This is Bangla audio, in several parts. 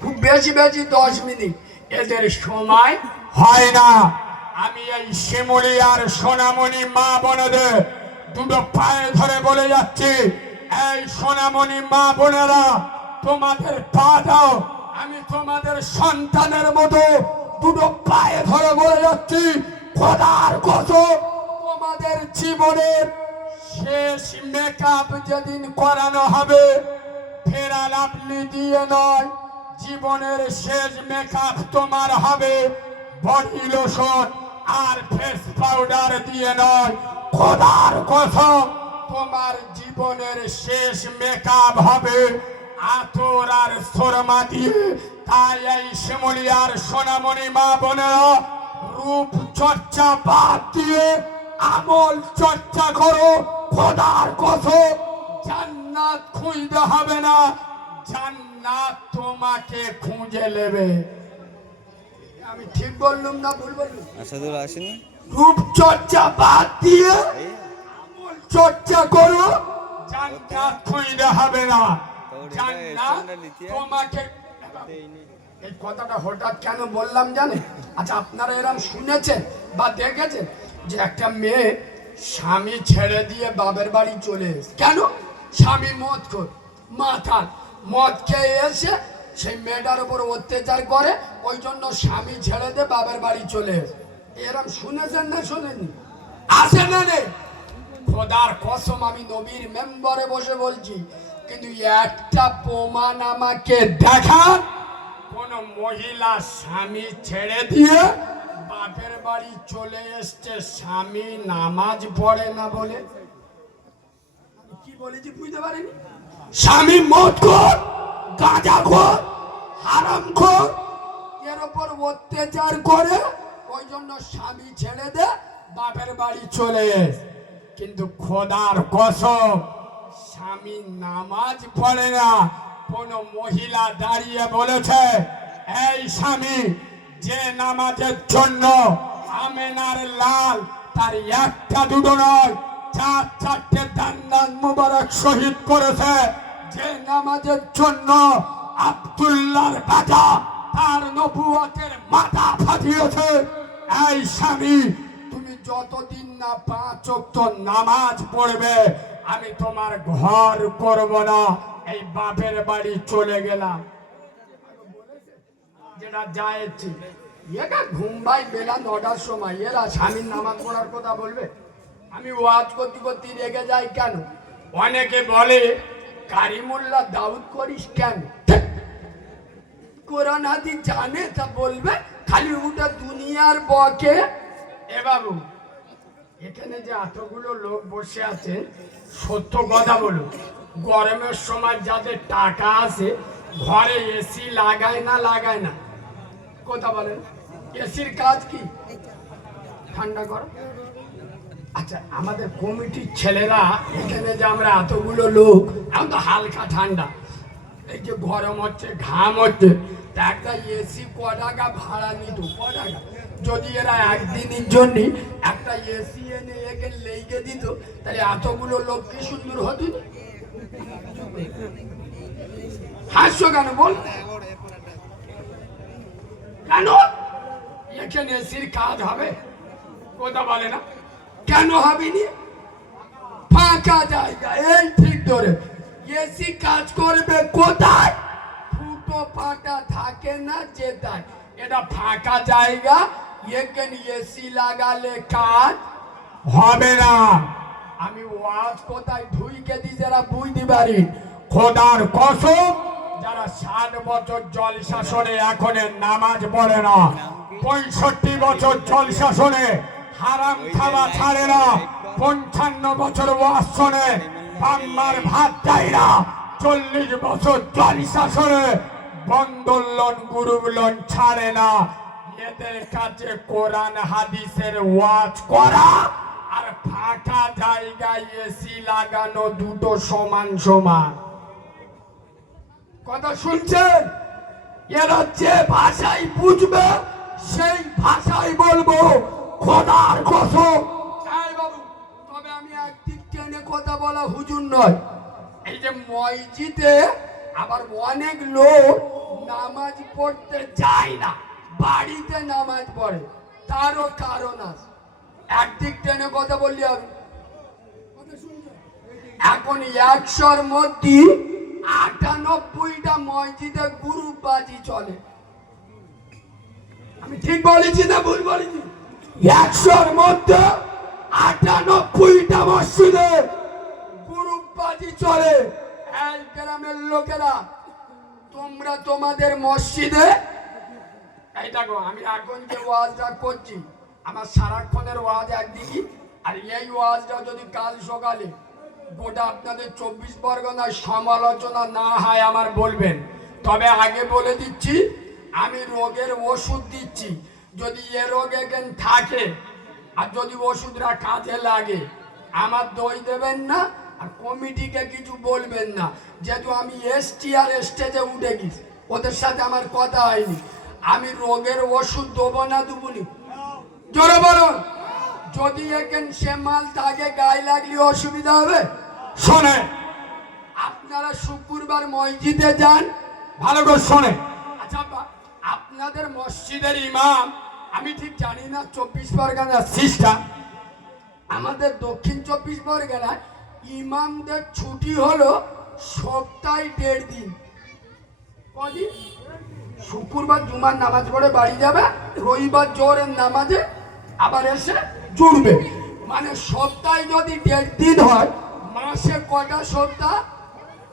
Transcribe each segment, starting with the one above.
খুব বেশি বেশি 10 মিনিট, এদের সময় হয় না। আমি এই শিমুলি আর সোনামণি মা বোনেদের দুটো পায়ে ধরে বলে যাচ্ছি, এই সোনামণি মা বোনেরা, তোমাদের পা দাও, আমি তোমাদের সন্তানের মতো দুটো পায়ে ধরে বলে যাচ্ছি, খোদার কসম, তোমাদের জীবনের শেষ মেকআপ যেদিন করানো হবে, ফেরা লাভলি দিয়ে নয়, জীবনের শেষ মেকআপ তোমার হবে বডি লোশন আর ফেস পাউডার দিয়ে নয়, খোদার কসম, তোমার জীবনের শেষ মেকআপ হবে আতর আর সুরমা দিয়ে। তাই এই শিমুলি আর সোনামণি মা বোনেরা, রূপ চর্চা বাদ দিয়ে আমল চর্চা করো, খোদার কসম জান্নাত খুঁজতে হবে না, জান্নাত তোমাকে খুঁজে নেবে। আমি ঠিক বললুম না ভুল বললুম? আসাদুল আসেনি? রূপ চর্চা বাদ দিয়ে আমল চর্চা করো, জান্নাত খুঁজতে হবে না, জান্নাত তোমাকে। এই কথাটা হঠাৎ কেন বললাম জানেন? আচ্ছা, আপনারা এরকম শুনেছেন বা দেখেছেন যে একটা মেয়ে স্বামী ছেড়ে দিয়ে বাপের বাড়ি চলে এসে, কেন? স্বামী মদ খোর, মাতাল, মদ খেয়ে এসে সেই মেয়েটার উপর অত্যাচার করে, ওই জন্য স্বামী ছেড়ে দিয়ে বাপের বাড়ি চলে এসে। এরকম শুনেছেন না শোনেননি? আসে না রে? খোদার কসম আমি নবীর মেম্বারে বসে বলছি, কিন্তু একটা প্রমাণ আমাকে দেখান কোন মহিলা স্বামী ছেড়ে দিয়ে বাপের বাড়ি চলে এসছে, স্বামী নামাজ পড়ে না বলে। কি বলেছি বুঝতে পারেনি? স্বামী মদখোর, গাঁজাখোর, হারামখোর, এর উপর অত্যাচার করে, ওই জন্য স্বামী ছেড়ে দে বাপের বাড়ি চলে এস। কিন্তু খোদার কসম, স্বামী নামাজ পড়ে না, কোন মহিলা দাঁড়িয়ে বলেছে, এই স্বামী যে নামাজের জন্য আমেনার লাল তার একটা দুটো নয় 4-4টে দান্দান মুবারক শহীদ করেছে, যে নামাজের জন্য আব্দুল্লাহর বাবা তার নবুয়তের মাথা ফাটিয়েছে, এই স্বামী তুমি যতদিন না 5 ওয়াক্ত নামাজ পড়বে, আমি তোমার ঘর করব না, এই বাপের বাড়ি চলে গেলাম। যেটা যাচ্ছি একা ঘুমবাই বেলা 9টার সময়, এরা স্বামীর নামাজ পড়ার কথা বলবে? আমি ওয়াজ করতে করতে রেগে যাই কেন? অনেকে বলে কারিমুল্লাহ দাউদ করিস কেন? কোরআন হাদিস জানে তা বলবে, খালি ওটা দুনিয়ার বকে। এ বাবু, এখানে যে এতগুলো লোক বসে আছে, সত্য কথা বলুন, গরমের সময় যাদের টাকা আছে ঘরে এসি লাগায় না লাগায় না? কথা বলেন, এসির কাজ কি? ঠান্ডা করো। আচ্ছা, আমাদের কমিটির ছেলেরা এখানে যে আমরা এতগুলো লোক, এখন তো হালকা ঠান্ডা, এই যে গরম হচ্ছে, ঘাম হচ্ছে, তা একটা এসি ক টাকা ভাড়া নিত? ক টাকা? যদি এরা একদিনের জন্য একটা এসি এনে একে লেগে দিত, তাহলে এতগুলো লোক কি সুন্দর হতো। হাসছো কেন বল? কেন এখানে এসির কাজ হবে? কথা বলে না কেন হবেনি? ফাঁকা জায়গা, এই ঠিক ধরে এসি কাজ করবে কোথায়? ফুটো ফাঁকা থাকে না যেটায়, এটা ফাঁকা জায়গা, এখানে এসি লাগালে কাজ হবে না। আমি ওয়াজ কোথায় ঢুইকে দিই যারা বুঝতে পারি, খোদার কসম, যারা 60 বছর জলসা শোনে এখন নামাজ পড়ে না, 65 বছর জলসা শোনে হারাম খাওয়া ছাড়ে না, 55 বছর ওয়াজ শোনে বাংলার ভাত চাই না, 40 বছর জলসা শোনে বন্দোলন গুরুবলন ছাড়ে না। এদের কাছে কোরআন হাদিসের ওয়াজ করা আর ফাঁকা জায়গায় এসি লাগানো দুটো সমান সমান। কথা শুনছেন? এরা যে ভাষায় বুঝবে সেই ভাষায় বলবো, খোদার কসম। বাবু, তবে আমি একদিক টেনে কথা বলা হুজুর নয়। এই যে মসজিদে আবার অনেক লোক নামাজ পড়তে যায় না, বাড়িতে নামাজ পড়ে, তারও কারণ আছে। একদিক টেনে কথা বললি হবে। এখন 100-র মধ্যে 98টা মসজিদে গ্রুপবাজি চলে। আমি ঠিক বলেছি না ভুল বলেছি? 100-র মধ্যে 98টা মসজিদে গ্রুপবাজি চলে। এই গ্রামের লোকেরা, তোমরা তোমাদের মসজিদে এই দেখো, আমি এখন যে ওয়াজটা করছি আমার সারাক্ষণের ওয়াজ একদিকে, আর এই ওয়াজটা যদি কাল সকালে গোটা আপনাদের 24 পরগনায় সমালোচনা না হয় আমার বলবেন। তবে আগে বলে দিচ্ছি, আমি রোগের ওষুধ দিচ্ছি, যদি এ রোগ এখান থাকে আর যদি ওষুধরা কাজে লাগে আমার দই দেবেন না, আর কমিটিকে কিছু বলবেন না। যেহেতু আমি এসটি আর স্টেজে উঠে গেছি, ওদের সাথে আমার কথা হয়নি। আমি রোগের ওষুধ দেবো না, দেবনি? জোরে বলুন। যদি এখান সে মাল থাকে গায়ে লাগলে অসুবিধা হবে? শোনে, আপনারা শুক্রবার মসজিদে যান, ভালো করে শোনে। আচ্ছা, আপনাদের মসজিদের ইমাম, আমি ঠিক জানি না 24 পরগনার সিস্টেম, আমাদের দক্ষিণ 24 পরগনায় ইমামদের ছুটি হলো সপ্তাহে 1.5 দিন। কদিন? শুক্রবার জুমার নামাজ পড়ে বাড়ি যাবে, রবিবার জোহরের নামাজে আবার এসে জুড়বে। মানে সপ্তাহে যদি 1.5 দিন হয়, মাসে কটা সপ্তাহ?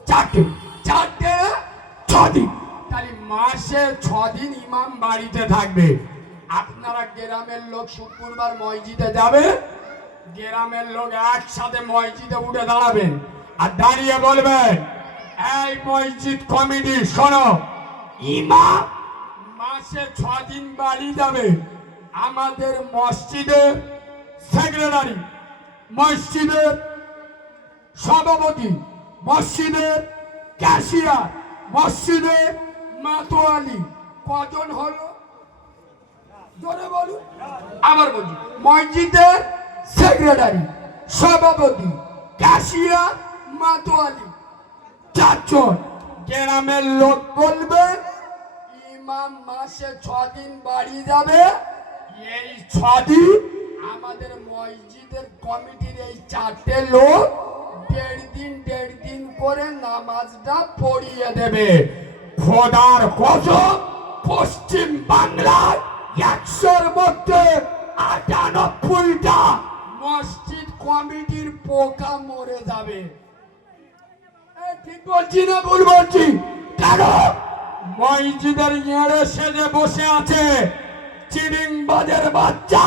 4টে। 6 দিন। তাহলে মাসে 6 দিন ইমাম বাড়িতে থাকবে। আপনারা গ্রামের লোক শুক্রবার মসজিদে যাবে, গ্রামের লোক একসাথে মসজিদে উঠে দাঁড়াবেন আর দাঁড়িয়ে বলবেন, এই মসজিদ কমিটি শোনো, ইমাম মাসে 6 দিন বাড়ি যাবে। আমাদের মসজিদের সেক্রেটারি, মসজিদের সভাপতি, মসজিদের ক্যাশিয়ার, মসজিদের মাতোয়ালি কজন হলো? জোরে বলুন। আবার বলছি, মসজিদের সেক্রেটারি, সভাপতি, ক্যাশিয়ার, মাতোয়ালি 4 জন। গ্রামের লোক বলবে ইমাম মাসে 6 দিন বাড়ি যাবে। এই 6 দিন আমাদের মসজিদের কমিটির এই 4টে লোক 1.5 দিন করে নামাজটা পড়িয়ে দেবে। খোদার কসম, পশ্চিম বাংলায় 100-র মধ্যে 98টা মসজিদ কমিটির পোকা মরে যাবে। ঠিক বলছি না ভুল বলছি? কেন? মসজিদের এড়ে সেজে বসে আছে চিরিংবাজের বাচ্চা,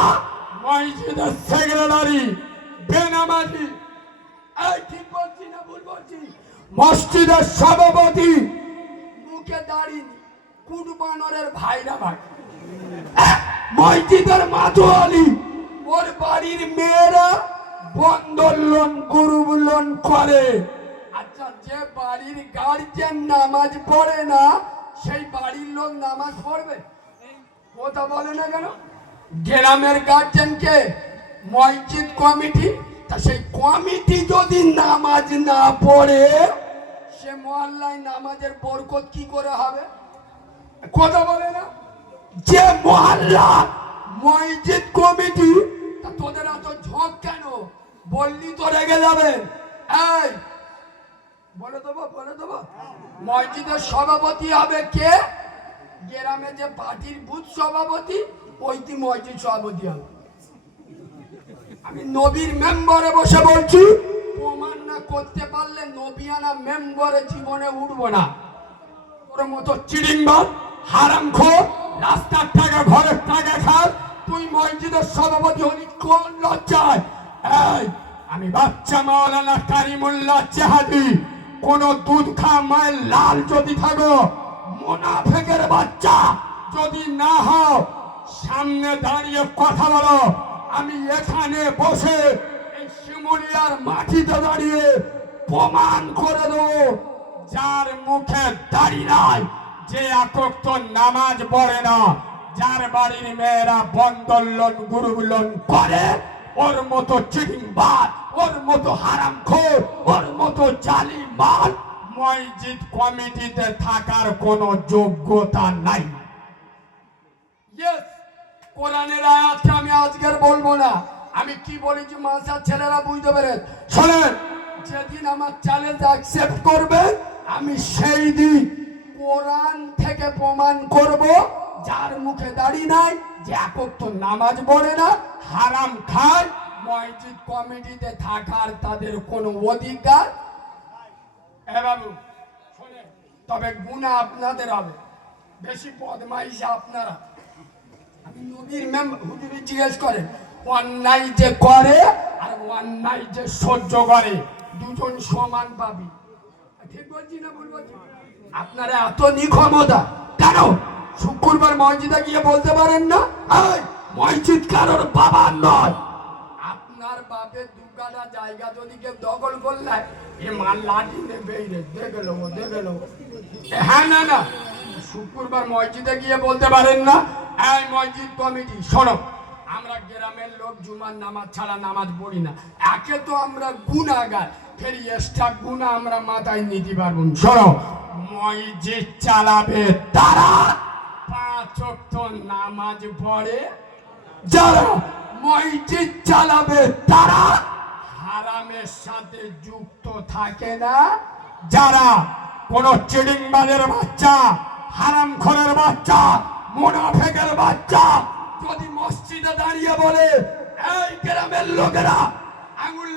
মসজিদের সেক্রেটারি বেনামাজি। এই ঠিক বলছি না ভুল বলছি? মসজিদের সভাপতি মুখে দাড়ি, কুটবানরের ভাইরা ভাই। মসজিদের মাতোয়ালি, ওর বাড়ির মেয়েরা বন্ধন লোন, গ্রুপ লোন করে। আচ্ছা, যে বাড়ির গার্জিয়ান নামাজ পড়ে না, সেই বাড়ির লোক নামাজ পড়বে? কথা বলে না কেন? গ্রামের গার্জিয়ানকে মসজিদ কমিটি, তা সেই কমিটি যদি নামাজ না পড়ে, সে মহল্লায় নামাজের বরকত কি করে হবে? কথা বলে না? যে মহল্লা মসজিদ কমিটি, তা তোদের এত ঝোঁক কেন? বললি তো রেগে যাবেন। এই বলে দেবো, বলে দেবো, মসজিদের সভাপতি হবে কে? গ্রামে যে পার্টির বুথ সভাপতি, ওইটি মসজিদ সভাপতি হবে। আমি নবীর মেম্বারে বসে বলছি, প্রমাণ না করতে পারলে নবিয়ানা মেম্বারে জীবনে উঠবো না। তোর মতো চিড়িংবাজ, হারামখোর, রাস্তার টাকা ঘরের টাকা খাস, তুই মসজিদের সভাপতি হলি কোন লজ্জায়? এই আমি বাচ্চা মাওলানা কারিমুল্লাহ জাহাদি, কোন দুধ খা মায়ের লাল যদি থাকো, মুনাফিকের বাচ্চা যদি না হও, সামনে দাঁড়িয়ে কথা বলো। আমি এখানে বসে এই শিমুলিয়ার মাটিতে দাঁড়িয়ে প্রমাণ করে দেবো, যার মুখে দাড়ি নাই, যে একক তো নামাজ পড়ে না, যার বাড়ির মেয়েরা বন্ধন লোন, গ্রুপ লোন করে, ওর মতো চিটিংবাজ, ওর মতো হারামখোর, ওর মতো জালিম মাল মসজিদ কমিটিতে থাকার কোনো যোগ্যতা নাই। কোরআনের আয়াতটা আমি আজকের বলবো না, আমি কি বলেছি মাসার ছেলেরা বুঝতে পেরে শোনেন। যেদিন আমার চ্যালেঞ্জ অ্যাকসেপ্ট করবে আমি সেই দিন কোরআন থেকে প্রমাণ করব যার মুখে দাড়ি নাই, যে একক তো নামাজ পড়ে না, হারাম খায়, মসজিদ কমিটিতে থাকার তাদের কোনো অধিকার। এ বাবু শোনেন, তবে গুনাহ আপনাদের হবে, বেশি বদমাইশ আপনারা। আমি নবীর হুজুরি জিজ্ঞেস করেন, অন্যায় যে করে আর অন্যায় যে সহ্য করে দুজন সমান পাবি। ঠিক বলছি না ভুল বলছি? আপনারা এত নিক্ষমতা কেন? শুক্রবার মসজিদে গিয়ে বলতে পারেন না মসজিদ কারোর বাবার নয়। আপনার বাপের দুগাটা জায়গা যদি কেউ দখল করলে এ মাল লাঠি নেবে, দেখে নেবো দেখে নেবো। হ্যাঁ না না, শুক্রবার মসজিদে গিয়ে বলতে পারেন না এই মসজিদ কমিটি শোনো, আমরা গ্রামের লোক জুমার নামাজ ছাড়া নামাজ পড়ি না। একে তো আমরা গুনাহগার, ফের এক্সট্রা গুনাহ আমরা মাথায় নিতে পারবো না। শোনো, মসজিদ চালাবে তারা 5 ওয়াক্ত নামাজ পড়ে যারা, মসজিদ চালাবে তারা হারামের সাথে যুক্ত থাকে না যারা। কোন চিড়িংবাজের বাচ্চা, হারামখোরের বাচ্চা, মুনাফিকের বাচ্চা যদি মসজিদে দাঁড়িয়ে বলে এই গ্রামের লোকেরা আঙুল